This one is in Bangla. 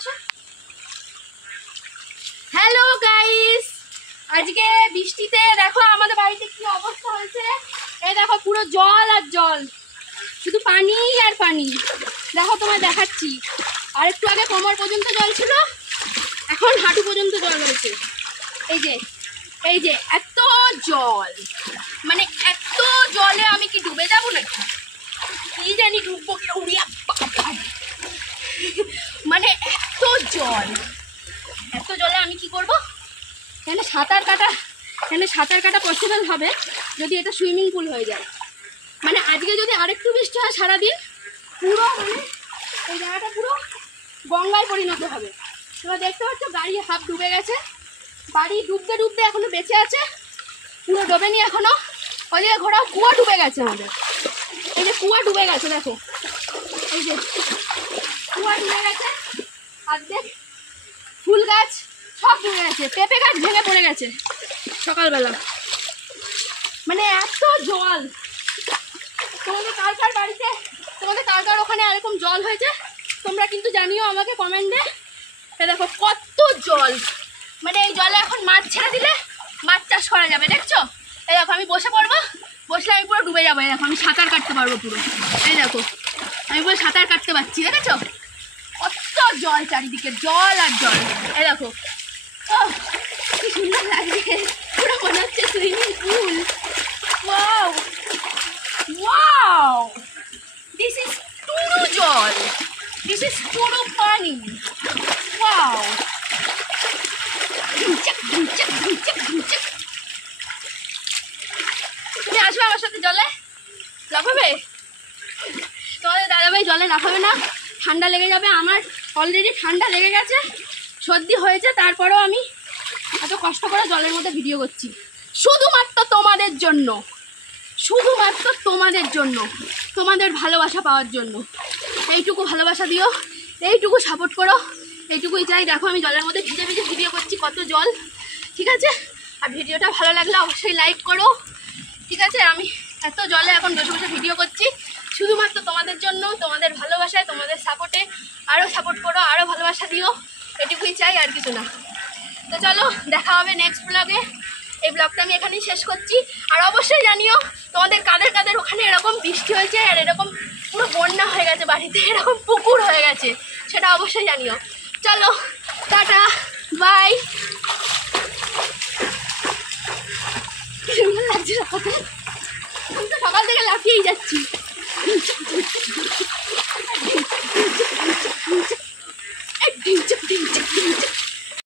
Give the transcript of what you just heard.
এসো। হ্যালো গাইস, আজকে বৃষ্টিতে দেখো আমাদের বাড়িতে কি অবস্থা হয়েছে। এই দেখো পুরো জল আর জল, শুধু পানি আর পানি। দেখো তোমায় দেখাচ্ছি, আর একটু আগে কোমর পর্যন্ত জল ছিল, এখন হাঁটু পর্যন্ত জল হয়েছে। এই যে এই যে এত জল, মানে এত জলে আমি কি ডুবে যাবো নাকি কি জানি, ডুববো কি উড়িয়া, মানে এত জল, এত জলে আমি কি করব। এখানে সাঁতার কাটা পসিবল হবে যদি এটা সুইমিং পুল হয়ে যায়। মানে আজকে যদি আরেকটু বৃষ্টি হয় সারাদিন, পুরো মানে এই জায়গাটা পুরো গঙ্গায় পরিণত হবে। তোমরা দেখতে পাচ্ছ গাড়ি হাফ ডুবে গেছে, বাড়ি ডুবতে ডুবতে এখনো বেঁচে আছে, পুরো ডোবেনি এখনো। ওইদিকে ঘোড়া কুয়া ডুবে গেছে আমাদের, এই যে কুয়া ডুবে গেছে, দেখো এই যে কুয়া ডুবে গেছে, আর দেখ ফুল গাছ সব ডুবে গেছে, পেঁপে গাছ ভেঙে পড়ে গেছে সকালবেলা। মানে এত জল। তোমাদের কার কার বাড়িতে, তোমাদের কার কার ওখানে এরকম জল হয়েছে তোমরা কিন্তু জানিও আমাকে কমেন্টে। দেখো কত জল, মানে এই জলে এখন মাছ ছেড়ে দিলে মাছ চাষ করা যাবে। দেখছো, এই দেখো আমি বসে পড়বো, বসলে আমি পুরো ডুবে যাবো। এই দেখো আমি সাঁতার কাটতে পারবো পুরো, এই দেখো আমি পুরো সাঁতার কাটতে পারছি। দেখেছো কত জল, চারিদিকে জল আর জল। এই দেখো কি সুন্দর লাগছে, পুরো মনে হচ্ছে swimming pool. Wow wow, this is পুরো জল, দিস ইজ পুরো পানি। ওয়াও, তুমি আসবে আমার সাথে জলে, লাফাবে? তোমাদের দাদাভাই জলে লাফাবে না, ঠান্ডা লেগে যাবে। আমার অলরেডি ঠান্ডা লেগে গেছে, সর্দি হয়েছে, তারপরেও আমি এত কষ্ট করে জলের মধ্যে ভিডিও করছি শুধুমাত্র তোমাদের জন্য, শুধুমাত্র তোমাদের জন্য, তোমাদের ভালোবাসা পাওয়ার জন্য। এইটুকু ভালোবাসা দিও, এইটুকু সাপোর্ট করো, এইটুকুই চাই। দেখো আমি জলের মধ্যে ভিজে ভিজে ভিডিও করছি, কত জল, ঠিক আছে? আর ভিডিওটা ভালো লাগলে অবশ্যই লাইক করো, ঠিক আছে? আমি এত জলে এখন বসে বসে ভিডিও করছি শুধুমাত্র তোমাদের জন্য, তোমাদের ভালোবাসায়, তোমাদের সাপোর্টে। আরও সাপোর্ট করো, আরও ভালোবাসা দিও, এটুকুই চাই, আর কিছু না। তো চলো দেখা হবে নেক্সট ব্লগে। এই ব্লগটা আমি এখানেই শেষ করছি। আর অবশ্যই জানিও তোমাদের কাদের কাদের ওখানে এরকম বৃষ্টি হয়েছে আর এরকম পুরো বন্যা হয়ে গেছে, বাড়িতে এরকম পুকুর হয়ে গেছে, সেটা অবশ্যই জানিও। চলো টাটা, বাই। সুন্দর লাগছে, আমি তো সকাল থেকে লাফিয়েই যাচ্ছি।